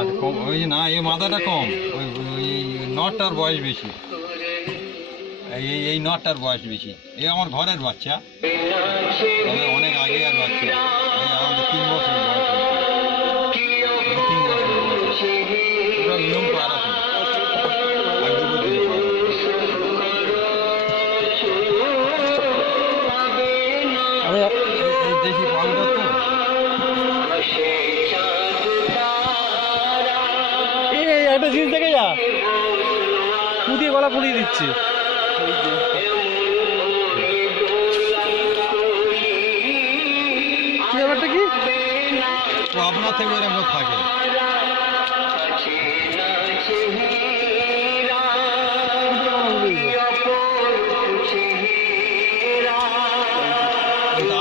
আর কম ওই যে না, এই মাদাটা কম, ওই নটটার বয়স বেশি। এই নটটার বয়স বেশি। এই আমার ঘরের বাচ্চা, তবে অনেক আগে আর বাচ্চা। এই আমাদের 3 বছর বয়স হয়েছে। 3 বছর বয়স ওটা নিয়ম পারা তো আর 2 দিন পারা। এই দেশি পাউডার তো একটা জিনিস দেখে যা, পুড়িয়ে গলা পুড়িয়ে দিচ্ছে। কি ব্যাপারটা কি? আপনার থেকে এরকম থাকে।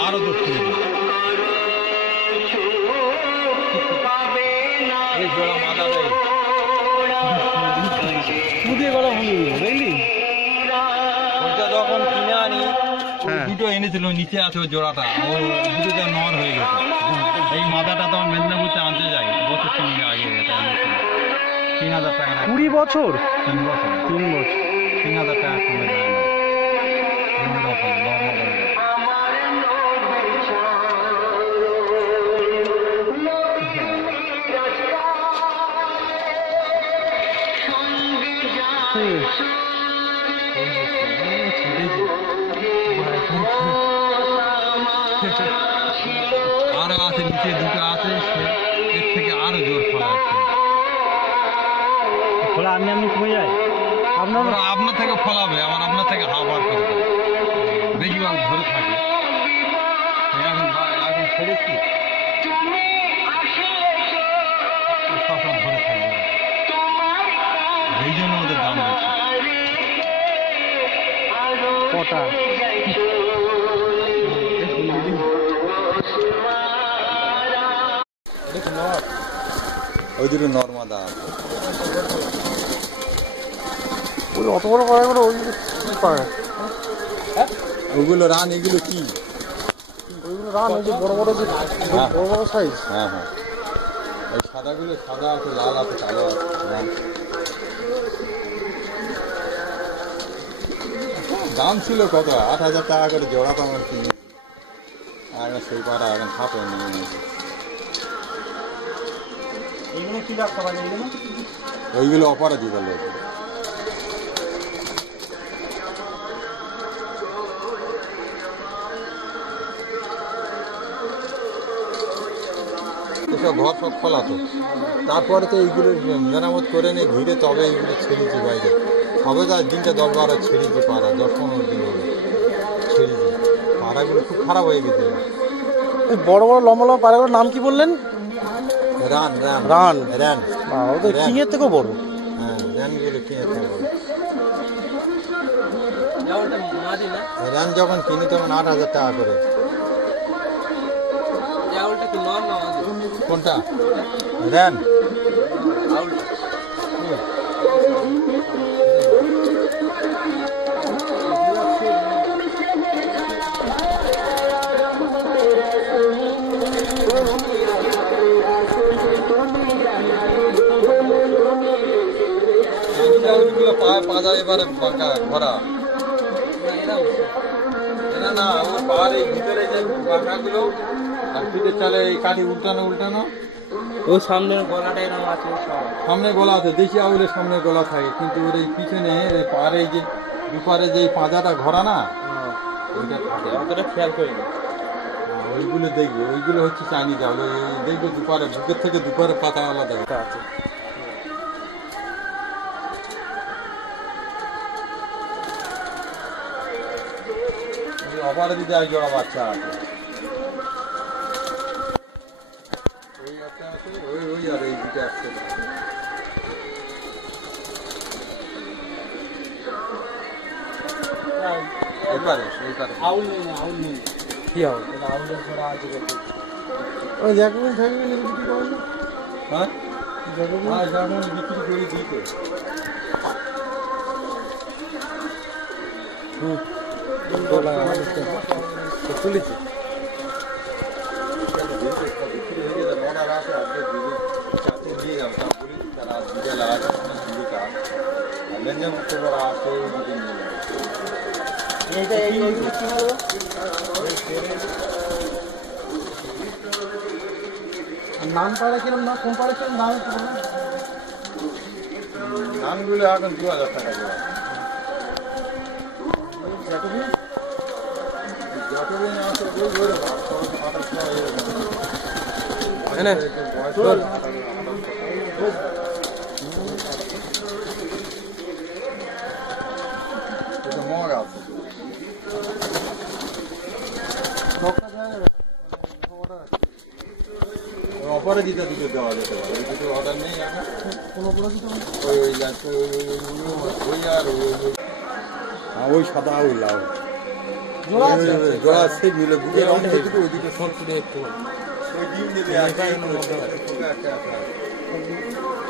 আরো দুঃখ যখন কিনে আনি, দুটো এনেছিল, নিচে আছে ওই জোড়াটা, ও দুটোতে নর হয়ে গেছে। এই মাথাটা তখন মেদিনীপুরতে আনতে যাই, বছর 3 আগে এটা এনেছিল 3000 টাকা। 20 বছর? 3 বছর 3000 টাকা কমে যায় না। আরো আছে, নিচে দুটো আছে, এর থেকে আরো জোর ফলা আছে। ফলা আমি কমে যায়। আপনার থেকে ফলাবে, আবার আপনার থেকে হাওয়ার করবে, বেশিরভাগ ধরে থাকে। এখন ছেড়েছি সব ধরে থাকবে, এই জন্য ওদের দাম বেশি। কটা ওই দুটো নর্মাদা আছে। অত বড় পাড়া করে ওই পাড়া, ওগুলো রান, এগুলো কি? ওইগুলো রান, ওই যে বড় বড় যে বড় বড় সাইজ। হ্যাঁ হ্যাঁ, ওই সাদাগুলো সাদা আছে, লাল আছে, কালো আছে। দাম ছিল কত? 8000 টাকা করে জোড়া তো আমার কিনে। আর সেই পাড়া এখন খাপে নিয়ে নিয়েছে। এইগুলো কি রাখতে পারে? ওইগুলো অপরাজিতা লোক। এসব ঘর সব খোলা তো, তারপরে তো এইগুলো মেরামত করে নিয়ে ঘিরে তবে এইগুলো ছেড়েছি বাইরে। হবে তো 10-12 ছেড়েছি পাড়া, 10-15 দিন হলো ছেড়েছি। পাড়াগুলো খুব খারাপ হয়ে গেছে। বড় বড় লম্বা লম্বা পাড়াগুলোর নাম কি বললেন? রান রান রান রান ওদের কিংয়ের থেকেও বড়। হ্যাঁ, রানগুলো কিনে থেকে বড়। রান যখন কিনি তখন 8000 টাকা করে। কোনটা? রান পাজা এবারে ভরা। এরা না, ওর পাহাড় এই ভিতরে যে বাঁকাগুলো আর পিঠের চালে এই কাঠি উল্টানো উল্টানো। ওই সামনের গলাটা এরকম আছে, সামনে গলা আছে, দেশি আউলের সামনে গলা থাকে, কিন্তু ওর এই পিছনে পাহাড়ে যে দুপারে যে পাঁজাটা ঘোরা না, ওইটা থাকে। অতটা খেয়াল করি না। ওইগুলো দেখবে, ওইগুলো হচ্ছে চাইনিজ আউল। দেখবে দুপারে, বুকের থেকে দুপারে পাতা আলাদা আছে। অপরাজিতা জোড়া বাচ্চা আছে, ওই একটা আছে, ওই আর এই দুটো একসাথে। আউল নেই না, আউল নেই। কি আউল? আউলের ঘোড়া আছে। ওই জ্যাকবিন থাকবে বিক্রি করে না? হ্যাঁ, জ্যাকবিন বিক্রি করে দিতে। তুলেছি বিক্রি হয়ে গেছে, 9টা রাখে আজকে দিয়ে যাবো তা বলি তারা বিকেল 8টা আর লেনজাম করতে পারা আসে ওই দিকে নিয়ে যাবে এইটা এইগুলো কি হলো নাম পাড়া কিরম না কোন পাড়া কিরম নাম একটু বলুন নামগুলো এখন 2000 টাকা করে যতদিন আসে বই ধরে এনে এটা মগ আছে অফারে দিতে দিতে দেওয়া যেতে পারে ওই দুটো অর্ডার নেই এখন কোনো কোনো কিছু ওই যাচ্ছে ওই আর ওই সাদা ওই লাল জোড়া আছে জোড়া আছে মিলে বুকে রং থেকে ওই দুটো সব তুলে একটু ওই ডিম দেবে একটা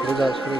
বোঝা শুরু